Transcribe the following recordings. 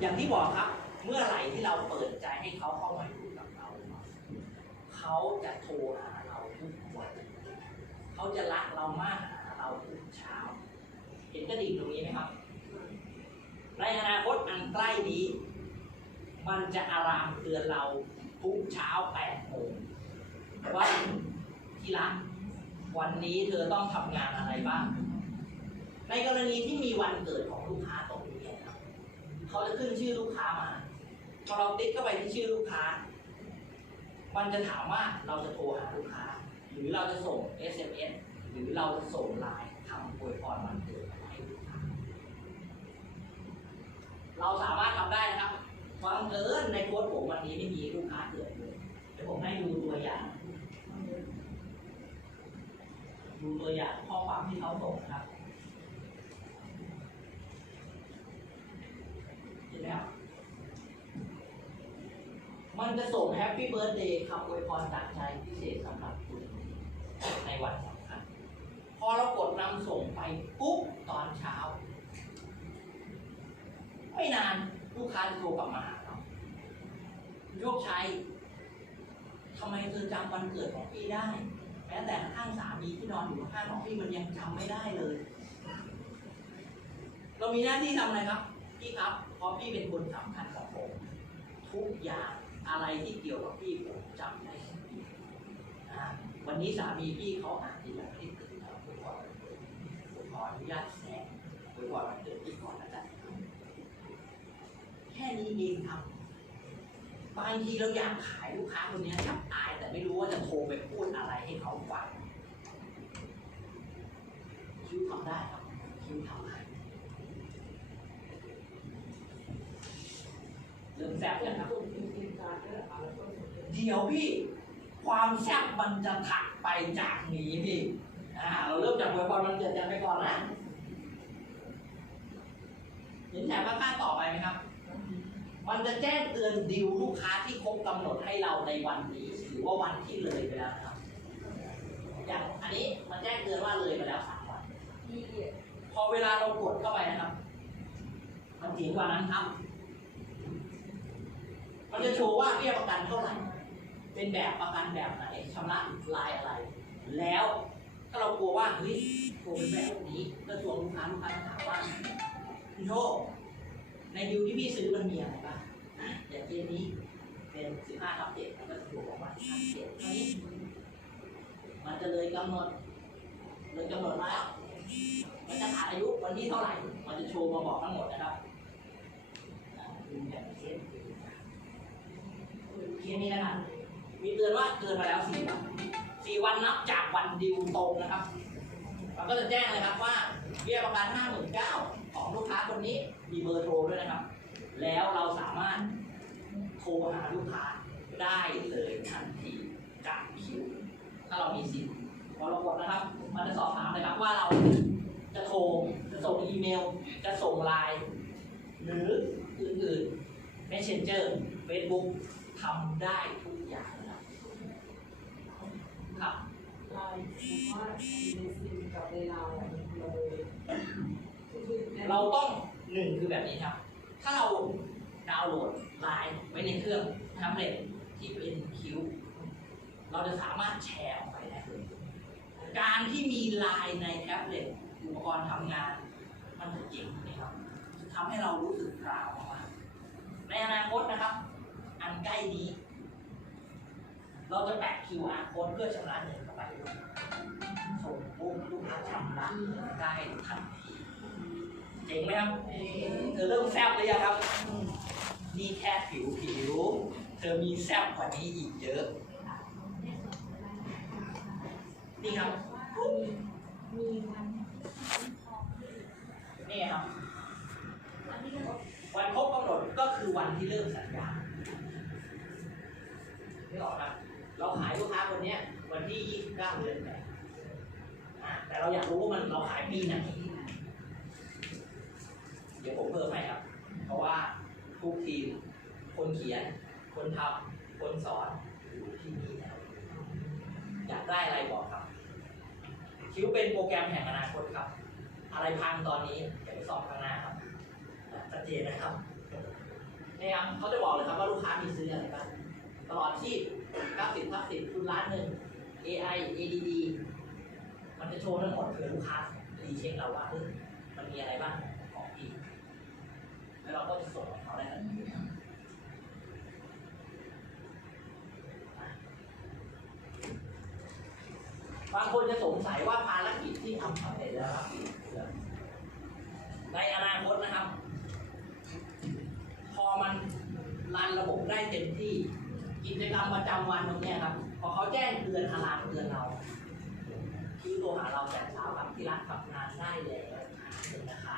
อย่างที่บอกครับ เมื่อไหร่ที่เราเปิดใจให้เขาเข้ามาอยู่กับเรา เขาจะโทรหาเราทุกวันเขาจะรักเรามากหาเราทุกเช้า เห็นกระดิ่งตรงนี้ไหมครับ ในอนาคตอันใกล้นี้ มันจะอารามเตือนเราทุกเช้า8โมงว่าที่รักวันนี้เธอต้องทำงานอะไรบ้าง ในกรณีที่มีวันเกิดของลูกค้าตรง เขาจะขึ้นชื่อลูกค้ามาพอเราติ๊กเข้าไปที่ชื่อลูกค้า มันจะถามว่าเราจะโทรหาลูกค้า หรือเราจะส่ง SMS หรือเราจะส่งไลน์ทำอวยพรวันเกิดให้ลูกค้า เราสามารถทำได้นะครับบังเอิญในโค้ดผมวันนี้ไม่มีลูกค้าเกิดเลยเดี๋ยวผมให้ดูตัวอย่าง ดูตัวอย่างข้อความที่เขาส่งนะครับ เห็นไหมครับ มันจะส่งแฮปปี้เบิร์ดเดย์คำอวยพรจากใจพิเศษสำหรับคุณในวันสำคัญพอเรากดนำส่งไปปุ๊บตอนเช้า ไม่นานลูกค้าจะโทรกลับมาหาเราโชคชัยทำไมเธอจำวันเกิดของพี่ได้ แม้แต่ข้างสามีที่นอนอยู่ข้างของพี่มันยังจำไม่ได้เลย เรามีหน้าที่ทำอะไรครับ พี่ครับเพราะพี่เป็นคนสำคัญกับผมทุกอย่าง อะไรที่เกี่ยวกับพี่ผมจำได้วันนี้สามีพี่เขาอาจจะยังไม่ได้ตื่นแล้วผมขอผมขออนุญาตแทรกผมขอวันเกิดพี่ก่อนแล้วกันแค่นี้เองครับบางทีเราอยากขายลูกค้าคนนี้ทับตายแต่ไม่รู้ว่าจะโทรไปพูดอะไรให้เขาฟังคิวทำได้ครับคิวทำได้เริ่มแซ่บยังครับ เดี๋ยวพี่ ความแซ่บมันจะถักไปจากนี้พี่อ่าเราเริ่มจากอวยพรมันเกิดกันไปก่อนนะเห็นแถบข้างๆต่อไปไหมครับ มันจะแจ้งเตือนดิวลูกค้าที่ครบกำหนดให้เราในวันนี้หรือว่าวันที่เลยไปแล้วนะครับ อย่างอันนี้มันแจ้งเตือนว่าเลยไปแล้วสามวันพอเวลาเรากดเข้าไปนะครับ มันถึงกว่านั้นครับันจะโชว์ว่าเบี้ยประกันเท่าไหร่ เป็นแบบประกันแบบไหนชำระรายอะไร แล้วถ้าเรากลัวว่าเฮ้ยโทรเป็นแบบนี้กระทรวงลูกค้าลูกค้าถามว่าคุณโชคในดิวที่พี่ซื้อมันมีอะไรบ้างอะอย่างเช่นนี้เป็น15ทับ7มันก็จะบอกว่า15ทับ7นี้มันจะเลยกำหนดเลยกำหนดแล้วมันจะขาดอายุวันที่เท่าไหร่ มันจะโชว์มาบอกทั้งหมดนะครับอ่าดูแบบเช่นีนี้นะครับ มีเตือนว่าเกินมาแล้วสี่วันสี่วันนับจากวันดิวตรงนะครับมันก็จะแจ้งเลยครับว่าเบี้ยประกันห้าหมื่นเก้าของลูกค้าคนนี้มีเบอร์โทรด้วยนะครับ แล้วเราสามารถโทรหาลูกค้าได้เลยทันทีจากคิวถ้าเรามีสิทธิ์พอเรากดนะครับ มันจะสอบถามเลยครับว่าเราจะโทรจะส่งอีเมล จะส่งไลน์หรืออื่นๆ Messenger Facebook ทำได้ทุกอย่างนะครับครับลายว่าในซิมกับในไลน์เลยเราต้องหนึ่งคือแบบนี้ครับ ถ้าเราดาวน์โหลดไลน์ไว้ในเครื่องแท็บเล็ตที่เป็นคิวเราจะสามารถแชร์ออกไปได้เลยการที่มีไลน์ในแท็บเล็ตอุปกรณ์ทำงาน มันจะเจ๋งนะครับทำให้เรารู้สึกกล่าวมากในอนาคตนะครับ อันใกล้นี้ เราจะแปะ QR code เพื่อชำระเงินเข้าไปด้วยส่งปุ๊บลูกค้าชำระได้ทันทีเจ๋งไหมครับเธอเริ่มแซ่บหรือยังครับ นี่แค่ผิวผิว เธอมีแซ่บกว่านี้อีกเยอะ นี่ครับปุ๊บมีวันนี่ครับ วันครบกำหนดก็คือวันที่เริ่มสัญญา ไม่ออกครับเราขายลูกค้าคนเนี้ยวันที่ 29 เดือนแปดอะแต่เราอยากรู้ว่ามันเราขายปีไหนเดี๋ยวผมเพิ่มให้ครับ เพราะว่าทุกทีม คนเขียน คนทำคนสอนอยู่ที่นี่แล้วอยากได้อะไรบอกครับ คิวเป็นโปรแกรมแห่งอนาคตครับ อะไรพังตอนนี้เดี๋ยวไปสอบข้างหน้าครับชัดเจนนะครับเนี่ยครับเขาจะบอกเลยครับว่าลูกค้ามีซื้ออะไรบ้าง ตลอดที่90ทับ10คุณล้านหนึ่ง AI ADD มันจะโชว์ทั้งหมดเผื่อลูกค้ารีเช็คเราว่าเฮ้ยมันมีอะไรบ้างของพี่แล้วเราก็จะส่งเขาได้ทันทีบางคนจะสงสัยว่าภารกิจที่ทำสำเร็จแล้วครับในอนาคตนะครับ พอมันรันระบบได้เต็มที่ กิจกรรมประจำวันตรงเนี้ยครับ พอเขาแจ้งเตือนอารามเตือนเราคือโทรหาเราแต่เช้าครับที่รักทำงานได้แล้วหนึ่งนะคะ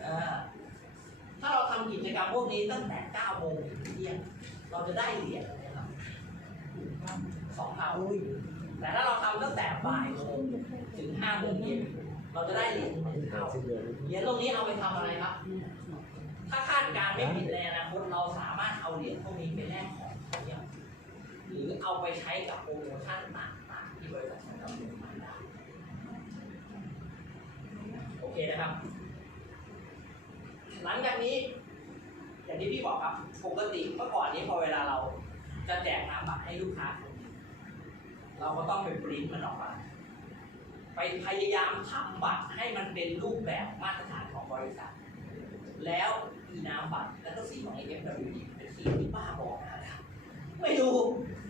เออถ้าเราทำกิจกรรมพวกนี้ตั้งแต่9โมงถึงเที่ยงเราจะได้เหรียญเนี่ยครับสองเท่าแต่ถ้าเราทำตั้งแต่บ่ายโมงถึง5โมงเย็นเราจะได้เหรียญหนึ่งเท่าเหรียญตรงนี้เอาไปทำอะไรครับ ถ้าคาดการณ์ไม่ผิดในอนาคตเราสามารถเอาเหรียญพวกนี้ไปแลกของเที่ยวหรือเอาไปใช้กับโปรโมชั่นต่างๆที่บริษัทของเราลงมาได้โอเคนะครับ หลังจากนี้ อย่างที่พี่บอกครับปกติเมื่อก่อนนี้พอเวลาเราจะแจกนามบัตรให้ลูกค้าคนเราก็ต้องไปปริ้นมันออกมาไปพยายามทำบัตรให้มันเป็นรูปแบบมาตรฐานของบริษัท แล้ว นามบัตรแล้วก็สีของ FWD เป็นสีที่ป้าบอกนะครับไม่ดู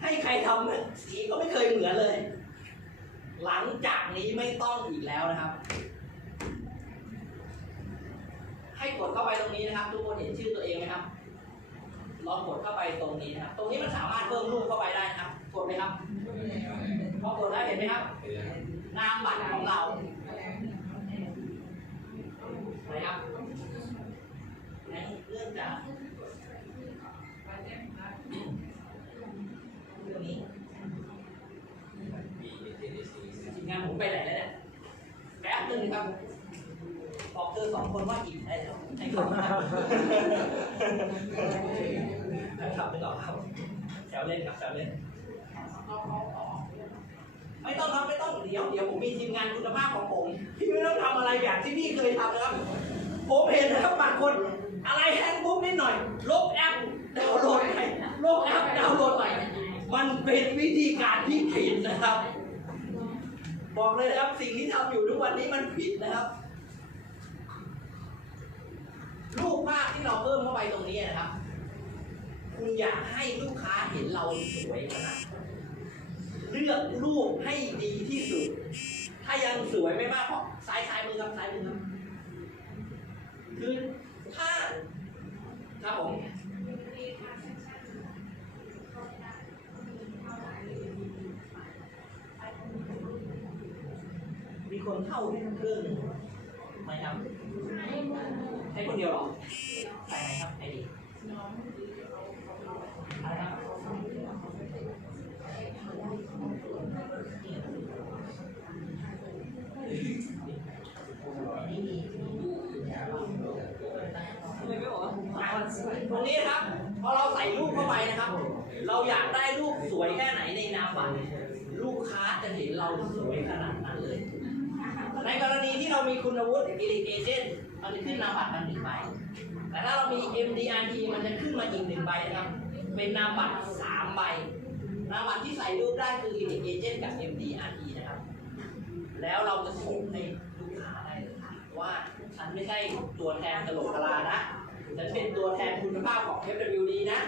ให้ใครทำเนสีก็ไม่เคยเหมือนเลย หลังจากนี้ไม่ต้องอีกแล้วนะครับ ให้กดเข้าไปตรงนี้นะครับ ทุกคนเห็นชื่อตัวเองไหมครับลองกดเข้าไปตรงนี้นะครับ ตรงนี้มันสามารถเพิ่มรูปเข้าไปได้นะครับ กดไหมครับพอกดแล้วเห็นไหมครับ นามบัตรของเรานะครับเรื่องจากเรื่องนี้ทีมงานผม ไปไหนแล้วเนี่ยแป๊บนึงครับบอกเธอสองคนว่าอิ่มได้แล้วให้เขามาครับไม่ต่อครับแซวเล่นครับแซวเล่นไม่ต้องครับไม่ต้องเดี๋ยวเดี๋ยวผมมีทีมงานคุณภาพของผมพี่ไม่ต้องทำอะไรแบบที่พี่เคยทำนะครับ ผมเห็นนะครับบางคน อะไรแฮงบุ๊กนิดหน่อยลบแอปดาวน์โหลดใหม่ลบแอปดาวน์โหลดใหม่มันเป็นวิธีการที่ผิดนะครับ บอกเลยนะครับสิ่งที่ทำอยู่ทุกวันนี้มันผิดนะครับรูปภาพที่เราเพิ่มเข้าไปตรงนี้นะครับ คุณอยากให้ลูกค้าเห็นเราสวยขนาดเลือกรูปให้ดีที่สุด ถ้ายังสวยไม่มากพอซ้ายซ้ายมือครับซ้ายมือครับคือถ้าครับผมมีคน เข้าเครื่องไหมครับให้คนเดียวหรอใส่ไหนครับไอดีอะไรครับ ตรงนี้นะครับ พอเราใส่รูปเข้าไปนะครับ เราอยากได้รูปสวยแค่ไหนในนามบัตรลูกค้าจะเห็นเราสวยขนาดนั้นเลย ในกรณีที่เรา มีคุณวุฒิอิลิเกเจนมันจะขึ้นนามบัตรมันหนึ่งใบ แต่ถ้าเรามี MDRT มันจะขึ้นมาอีกหนึ่งใบนะครับ เป็นนามบัตรสามใบ นามบัตรที่ใส่รูปได้คือ i l i g a g e n กับ MDRT นะครับ แล้วเราจะส่งให้ลูกค้าได้เลยว่าฉันไม่ใช่ตัวแทนตลกกลานะ ฉันเป็นตัวแทนคุณภาพของ FWD นะ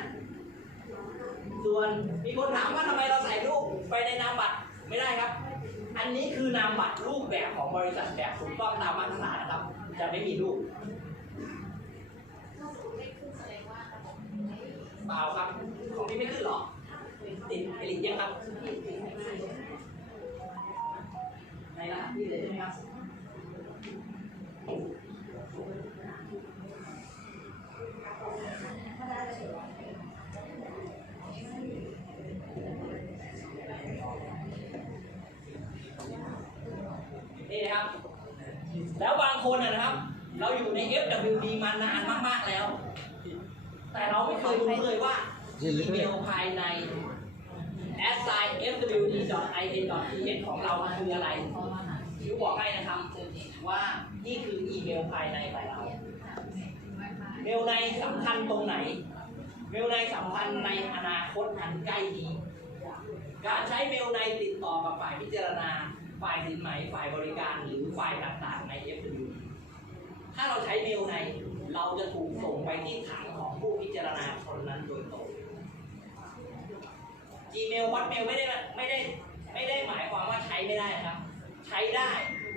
ส่วนมีคนถามว่าทำไมเราใส่รูปไปในนามบัตรไม่ได้ครับ อันนี้คือนามบัตรรูปแบบของบริษัทแบบถูกต้องตามมาตรฐานนะครับ จะไม่มีรูปเปล่าครับ ของพี่ไม่ขึ้นหรอ ติดเอลิทยังครับในรหัสพี่เลยใช่ไหมครับ นี่นะครับ แล้วบาง คนนะครับ เราอยู่ใน FWD มานานมาก ๆ แล้ว แต่เราไม่เคยรู้เลยว่าอีเมลภายใน assign fwd.in.th ของเราคืออะไรที่บอกให้นะครับว่านี่คืออีเมลภายในของเรา เมลในสำคัญตรงไหน เมลในสำคัญในอนาคตอันใกล้นี้ การใช้เมลในติดต่อกับฝ่ายพิจารณา ฝ่ายสินไหมฝ่ายบริการหรือฝ่ายต่างๆใน f w ถ้าเราใช้เมลใน เราจะถูกส่งไปที่ถังของผู้พิจารณาคนนั้นโดยตรง Gmail Hotmail ไม่ได้ไม่ได้ไม่ได้หมายความว่าใช้ไม่ได้ครับ ใช้ได้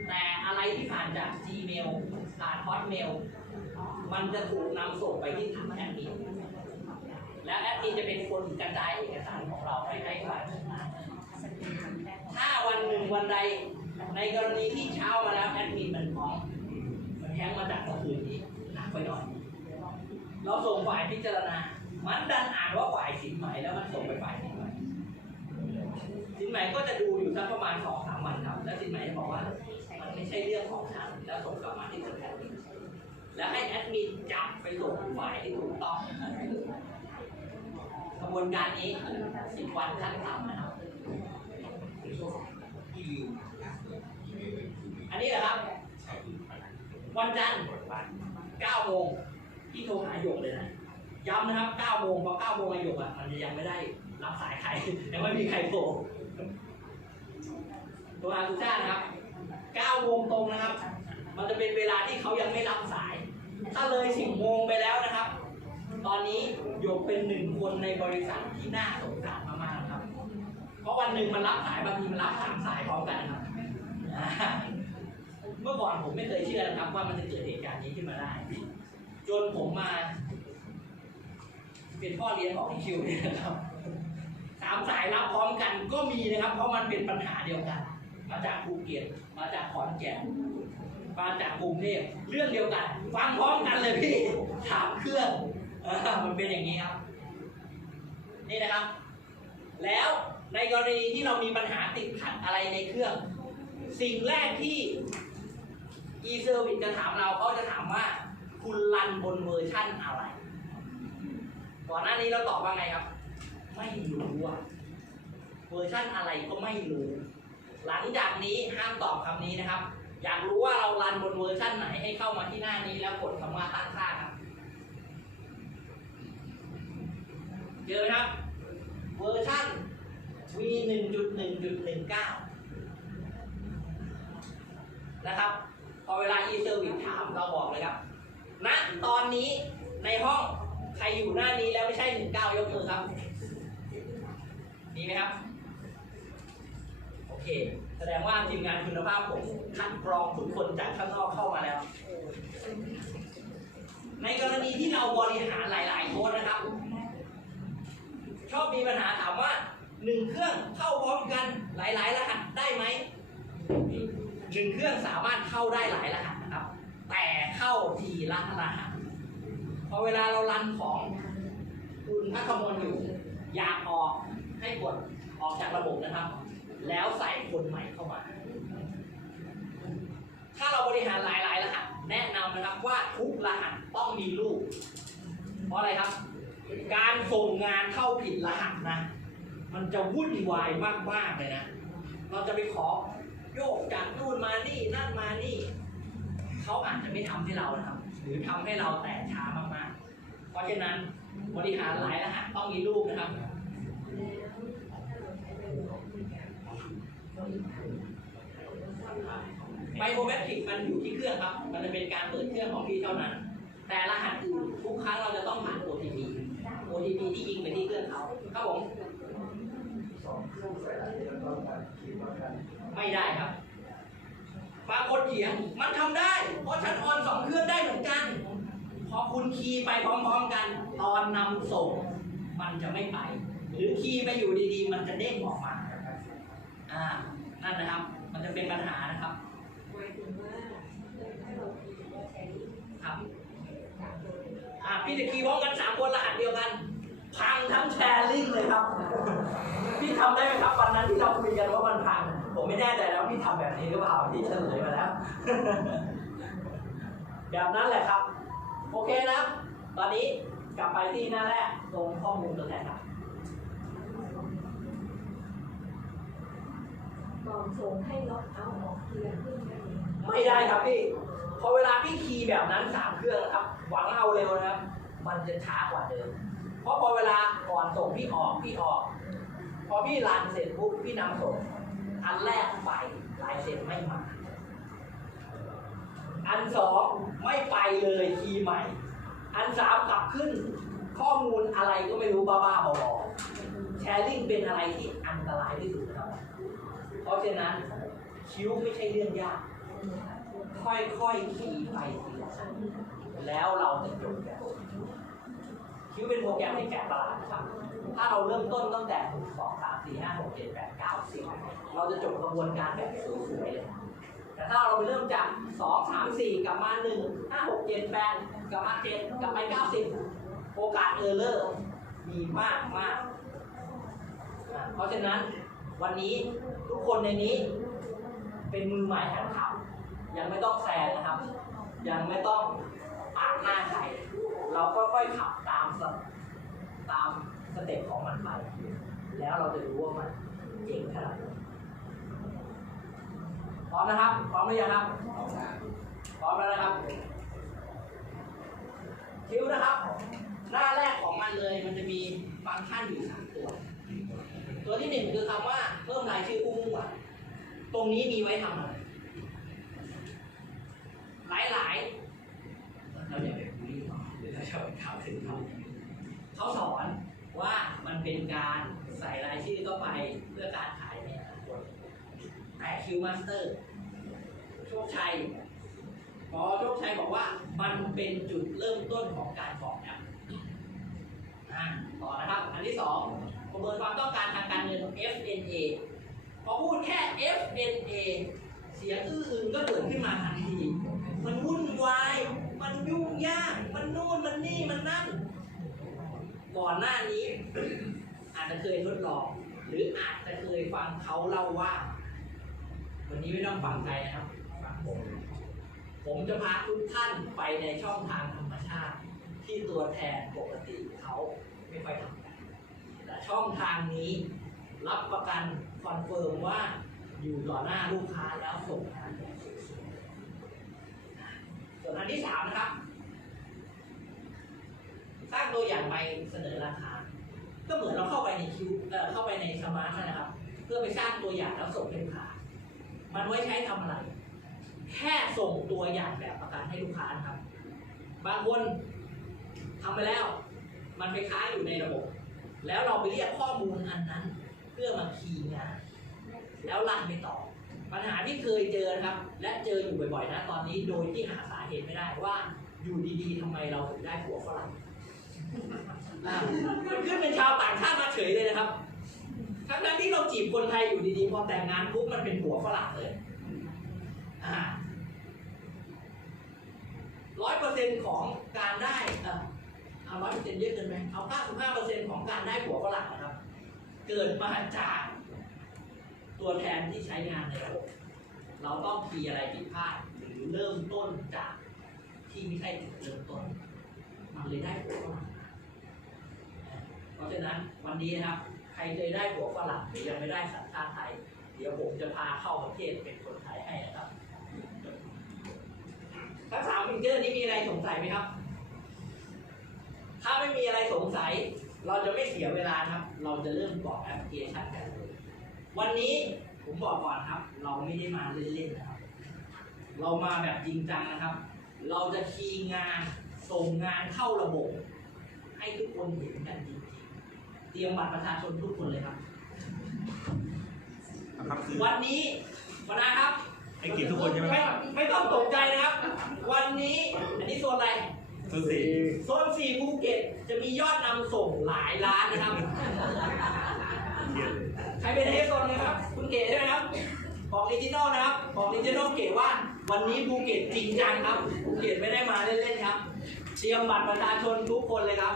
แต่อะไรที่ผ่านจาก Gmail ผ่าน Hotmail มันจะถูกนำส่งไปที่ถังแอดมินแล้วแอดมินจะเป็นคนกระจายเอกสารของเราไปให้ฝ่ายต่างๆ ถ้าวันหนึ่งวันใด ในกรณีที่เช้ามาแล้วแอดมินมันพอมมันแท้งมาจากเมื่อคืนนี้หนักไปหน่อย เราส่งฝ่ายพิจารณา มันดันอ่านว่าฝ่ายสินไหม่แล้วมันส่งไปฝ่ายสินไหมสินไหม่ก็จะดูอยู่สักประมาณสองสามวันครับ แล้วสินไหมจะบอกว่า มันไม่ใช่เรื่องของฉันแล้วส่งกลับมาที่สำนักงานแล้วให้แอดมินจับไปส่งฝ่ายที่ถูกต้องกระบวนการนี้สิบวันขั้นต่ำนะครับ อันนี้แหละครับ วันจันทร์9โมงที่โทรหาหยกเลยนะย้ำนะครับ9โมงพอ9โมงไอหยกอะมันจะยังไม่ได้รับสายใครยังไม่มีใครโทรโทรหาสุชาตินะครับ9โมงตรงนะครับ มันจะเป็นเวลาที่เขายังไม่รับสาย ถ้าเลย10โมงไปแล้วนะครับ ตอนนี้หยกเป็นหนึ่งคนในบริษัทที่น่าสงสาร ราะวันหนึ่งมันรับสายบางทีมันรับสามสายพร้อมกันครับ เมื่อก่อนผมไม่เคยเชื่อนะครับ ว่ามันจะเกิดเหตุการณ์นี้ขึ้นมาได้ จนผมมา เป็นพ่อเลี้ยงของคิวเนี่ยนะครับสามสายรับพร้อมกันก็มีนะครับ เพราะมันเป็นปัญหาเดียวกัน มาจากภูเก็ตมาจากขอนแก่นมาจากกรุงเทพเรื่องเดียวกัน ฟังพร้อมกันเลยพี่ถามเครื่องอมันเป็นอย่างนี้ครับ นี่นะครับ แล้ว ในกรณีที่เรามีปัญหาติดขัดอะไรในเครื่อง สิ่งแรกที่ e-service จะถามเราเขาจะถามว่าคุณรันบนเวอร์ชั่นอะไร ก่อนหน้านี้เราตอบว่าไงครับ ไม่รู้อะเวอร์ชั่นอะไรก็ไม่รู้ หลังจากนี้ห้ามตอบคำนี้นะครับ อยากรู้ว่าเรารันบนเวอร์ชั่นไหนให้เข้ามาที่หน้านี้แล้วกดคำว่าตั้งค่าครับเจอไหมครับ เวอร์ชัน v 1.1.19นะครับ พอเวลา e-service ถามเราบอกเลยครับณตอนนี้ในห้องใครอยู่หน้านี้แล้วไม่ใช่19ยกมือครับ มีไหมครับ โอเค แสดงว่าทีมงานคุณภาพผมคัดกรองทุกคนจากข้างนอกเข้ามาแล้ว ในกรณีที่เราบริหารหลาย ๆ โค้ดนะครับ ชอบมีปัญหาถามว่า หนึ่งเครื่องเข้าพร้อมกันหลายๆ รหัสได้ไหมหนึ่งเครื่องสามารถเข้าได้หลายรหัสนะครับ แต่เข้าทีละรหัสพอเวลาเรารันของคุณพักขมลอยู่ อยากออกให้กดออกจากระบบนะครับ แล้วใส่คนใหม่เข้ามา ถ้าเราบริหารหลายๆรหัสแนะนำนะครับว่าทุกรหัสต้องมีรูป เพราะอะไรครับ การส่งงานเข้าผิดรหัสนะ มันจะวุ่นวายมากๆเลยนะ เราจะไปขอโยกจากนู่นมานี่นั่นมานี่ เขาอาจจะไม่ทำให้เรานะครับ หรือทำให้เราแตกช้ามากๆ เพราะฉะนั้นบริหารหลายรหัสต้องมีรูปนะครับไมโครแมทริกมันอยู่ที่เครื่องครับ มันจะเป็นการเปิดเครื่องของพี่เท่านั้น แต่รหัสอื่นทุกครั้งเราจะต้องผ่าน OTP OTP ที่ยิงไปที่เครื่องเขาครับผม ไม่ได้ครับบางคนเถียงมันทำได้ เพราะฉันออนสองเครื่องได้เหมือนกัน พอคุณคีย์ไปพร้อมๆกัน ตอนนำส่ง มันจะไม่ไป หรือคีย์ไปอยู่ดีๆ มันจะเด้งออกมาอ่านั่นนะครับ มันจะเป็นปัญหานะครับหมายถึงว่าถ้าเราคิดว่าใช้ครับอ่าพี่จะคีย์พร้อมกันสามคนรหัสเดียวกัน พังทั้งแชร์ลิงเลยครับ พี่ทำได้ไหมครับวันนั้นที่เราคุยกันว่ามันพัง ผมไม่แน่ใจแล้วพี่ทำแบบนี้หรือเปล่าที่เฉลยมาแล้วแบบนั้นแหละครับ โอเคนะ ตอนนี้กลับไปที่หน้าแรกตรงข้อมูลตัวแทนครับก่อนส่งให้ล็อกเอาท์ออกทีละครึ่งได้ไหมไม่ได้ครับพี่พอเวลาพี่คีย์แบบนั้นสามเครื่องนะครับ หวังเอาเร็วนะครับพมันจะช้ากว่าเดิม เพราะพอเวลาก่อนส่งพี่ออกพี่ออก พอพี่รันเสร็จปุ๊บพี่นำส่งอันแรกไปลายเซ็นไม่มา อันสองไม่ไปเลยทีย์ใหม่ อันสามกลับขึ้น ข้อมูลอะไรก็ไม่รู้บ้าๆบอๆแชร์ลิงเป็นอะไรที่อันตรายที่สุดครับ เพราะฉะนั้นคิ้วไม่ใช่เรื่องยาก ค่อยๆคีย์ไปทีละชั้นแล้วเราจะจบแบบคิ้วเป็นโปรแกรมที่แกะประหลาดครับ ถ้าเราเริ่มต้นตั้งแต่หนึ่งสองสามสี่ห้าหกเจ็ดแปดเก้าสิบเราจะจบกระบวนการแบบสวยๆเลยแต่ถ้าเราไปเริ่มจากสองสามสี่กลับมาหนึ่งห้าหกเจ็ดแปดกลับมาเจ็ดกลับไปเก้าสิบโอกาสเออร์เลอร์มีมากมาก เพราะฉะนั้นวันนี้ทุกคนในนี้เป็นมือใหม่หัดขับยังไม่ต้องแซงนะครับ ยังไม่ต้องปาดหน้าใครเราค่อยๆขับตามส ตามสเต็ปของมันไปแล้วเราจะรู้ว่ามันเจ๋งขนาดไหนพร้อมนะครับ พร้อมหรือยังครับ พร้อมแล้วนะครับ คิวนะครับ หน้าแรกของมันเลยมันจะมีฟังก์ชันอยู่สามตัว ตัวที่หนึ่งคือคำว่าเพิ่มรายชื่อผู้มุ่งหวังตรงนี้มีไว้ทำอะไรหลายๆเราอย่าไปบูลลี่เขาหรือเราจะไปข่าวถึงเขา เขาสอนว่ามันเป็นการใส่รายชื่อเข้าไปเพื่อการขายในอนาคตแต่คิวมาสเตอร์โชคชัยพอโชคชัยบอกว่ามันเป็นจุดเริ่มต้นของการฟอกแอปอะต่อนะครับ อันที่สองประเมินความต้องการทางการเงิน FNA พอพูดแค่ FNA เสียงอื้ออึงก็เกิดขึ้นมาทันที มันวุ่นวาย มันยุ่งยาก มันนู่น มันนี่ มันนั่น ก่อนหน้านี้ อาจจะเคยทดลอง หรืออาจจะเคยฟังเขาเล่าว่า วันนี้ไม่ต้องฟังใครนะครับฟังผมผมจะพาทุกท่านไปในช่องทางธรรมชาติ ที่ตัวแทนปกติเขาไม่ค่อยทำกันแต่ช่องทางนี้รับประกันคอนเฟิร์มว่าอยู่ต่อหน้าลูกค้าแล้วส่งงานส่วนอันที่สามนะครับ สร้างตัวอย่างไปเสนอราคา ก็เหมือนเราเข้าไปในคิวเอ่อเข้าไปในสมาร์ทนะครับ เพื่อไปสร้างตัวอย่างแล้วส่งให้ลูกค้า มันไว้ใช้ทำอะไร แค่ส่งตัวอย่างแบบประกันให้ลูกค้านะครับ บางคนทำไปแล้ว มันไปค้างอยู่ในระบบ แล้วเราไปเรียกข้อมูลอันนั้น เพื่อมาคีย์งาน แล้วรันไปต่อปัญหาที่เคยเจอนะครับ และเจออยู่บ่อยๆนะตอนนี้โดยที่หาสาเหตุไม่ได้ว่าอยู่ดีๆทำไมเราถึงได้ผัวฝรั่งอ่ามัน ขึ้นเป็นชาวต่างชาติมาเฉยเลยนะครับ ทั้งๆที่เราจีบคนไทยอยู่ดีๆ พอแต่งงานปุ๊บมันเป็นผัวฝรั่งเลยร้อยเปอร์เซ็นต์ของการได้เอาร้อยเปอร์เซ็นต์เยอะเกินไหมเอาเก้าสิบห้าเปอร์เซ็นต์ของการได้ผัวฝรั่งนะครับ เกิดมาจากตัวแทนที่ใช้งานในระบบเราต้องคีอะไรผิดพลาดหรือเริ่มต้นจากที่ไม่ใช่จุดเริ่มต้น มันเลยได้ผัวฝรั่งมา เพราะฉะนั้นวันนี้นะครับ ใครเคยได้ผัวฝรั่งหรือยังไม่ได้สัญชาติไทย เดี๋ยวผมจะพาเข้าประเทศเป็นคนไทยให้นะครับทั้งสามฟิงเกอร์นี้มีอะไรสงสัยไหมครับ ถ้าไม่มีอะไรสงสัย เราจะไม่เสียเวลาครับ เราจะเริ่มกรอกแอปพลิเคชันกันเลย วันนี้ผมบอกก่อนครับ เราไม่ได้มาเล่นๆนะครับ เรามาแบบจริงจังนะครับ เราจะคีย์งานส่งงานเข้าระบบ ให้ทุกคนเห็นกันจริง รียมบัตรประชาชนทุกคนเลยครับครับคือวันนี้วันนะครับ ให้เกียรติทุกคนใช่ไหมไม่ไม่ต้องตกใจนะครับ วันนี้อันนี้โซนอะไรสุดสีโซนสี่ภูเก็ตจะมียอดนำส่งหลายล้านนะครับเกียรติเลยใครเป็นเอโซนนะครับ คุณเก๋ใช่ไหมครับบอกดิจิทัลนะครับบอกดิจิทัลเก๋ว่า วันนี้ภูเก็ตจริงจังครับภูเก็ตไม่ได้มาเล่นๆครับ เตรียมบัตรประชาชนทุกคนเลยครับ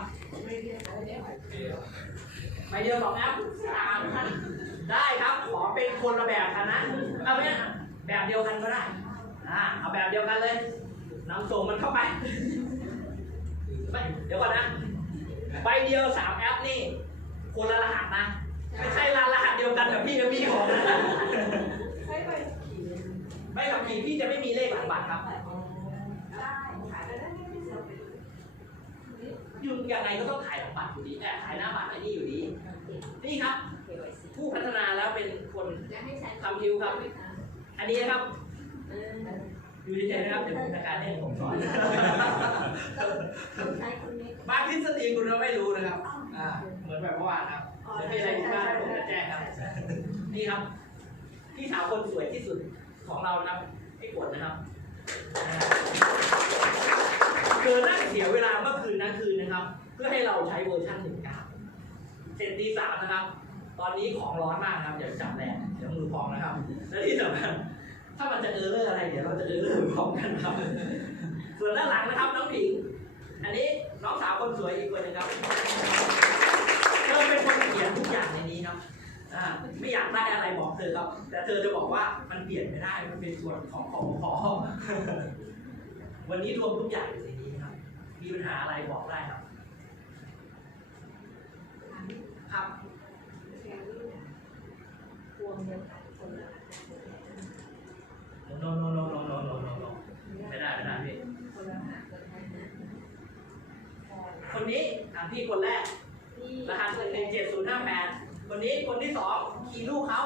ไม่เดียวสองแอปสามพันได้ครับขอเป็นคนละแบบกันนะเอาไหมแบบเดียวกันก็ได้อ่าเอาแบบเดียวกันเลยนำส่งมันเข้าไปไม่เดี๋ยวก่อนนะใบเดียวสามแอปนี่ คนละรหัสนะไม่ใช่รหัสเดียวกันแบบพี่กับพี่ของนะใช้ใบขี่ไม่ขับขี่พี่จะไม่มีเลขหลังบัตรครับ ได้ขายไปได้ไม่เสียไป อยู่ยังไงก็ต้องถ่ายหลังบัตรอยู่ดีแต่ถ่ายหน้าบัตรไอ้นี่อยู่ดี นี่ครับ ผู้พัฒนาแล้วเป็นคนทำคิวครับ อันนี้นะครับอยู่เฉยๆนะครับเดี๋ยวผมจัดการให้ผมสอนบางทฤษฎีคุณก็ไม่รู้นะครับอ่าเหมือนแบบเมื่อวานครับเดี๋ยวมีอะไรที่บ้านผมจะแจ้งครับ นี่ครับพี่สาวคนสวยที่สุดของเรานะครับพี่ฝนนะครับอ่า เธอนั่งเสียเวลาเมื่อคืนนั้นคืนนะครับ เพื่อให้เราใช้เวอร์ชันหนึ่งเก้าเสร็จตีสามนะครับ ตอนนี้ของร้อนมากนะครับอย่าจับแรงเดี๋ยวมือพองนะครับ และที่สำคัญถ้ามันจะเออร์เลอร์อะไรเดี๋ยวเราจะเออร์เลอร์พร้อมกันครับ ส่วนด้านหลังนะครับน้องผิง อันนี้น้องสาวคนสวยอีกคนหนึงครับเธอเป็นคนเขียนทุกอย่างในนี้ครับไม่อยากได้อะไรบอกเธอครับ แต่เธอจะบอกว่ามันเปลี่ยนไม่ได้ มันเป็นส่วนของของพอ วันนี้รวมทุกอย่างอยู่ในนี้ครับ มีปัญหาอะไรบอกได้ครับ ครับ no no no no no no no no ไม่ได้ไม่ได้พี่คนนี้อะพี่คนแรกรหัสหนึ่งหนึ่งเจ็ดศูนย์ห้าแปดคนนี้คนที่สองขี่ลูกเขา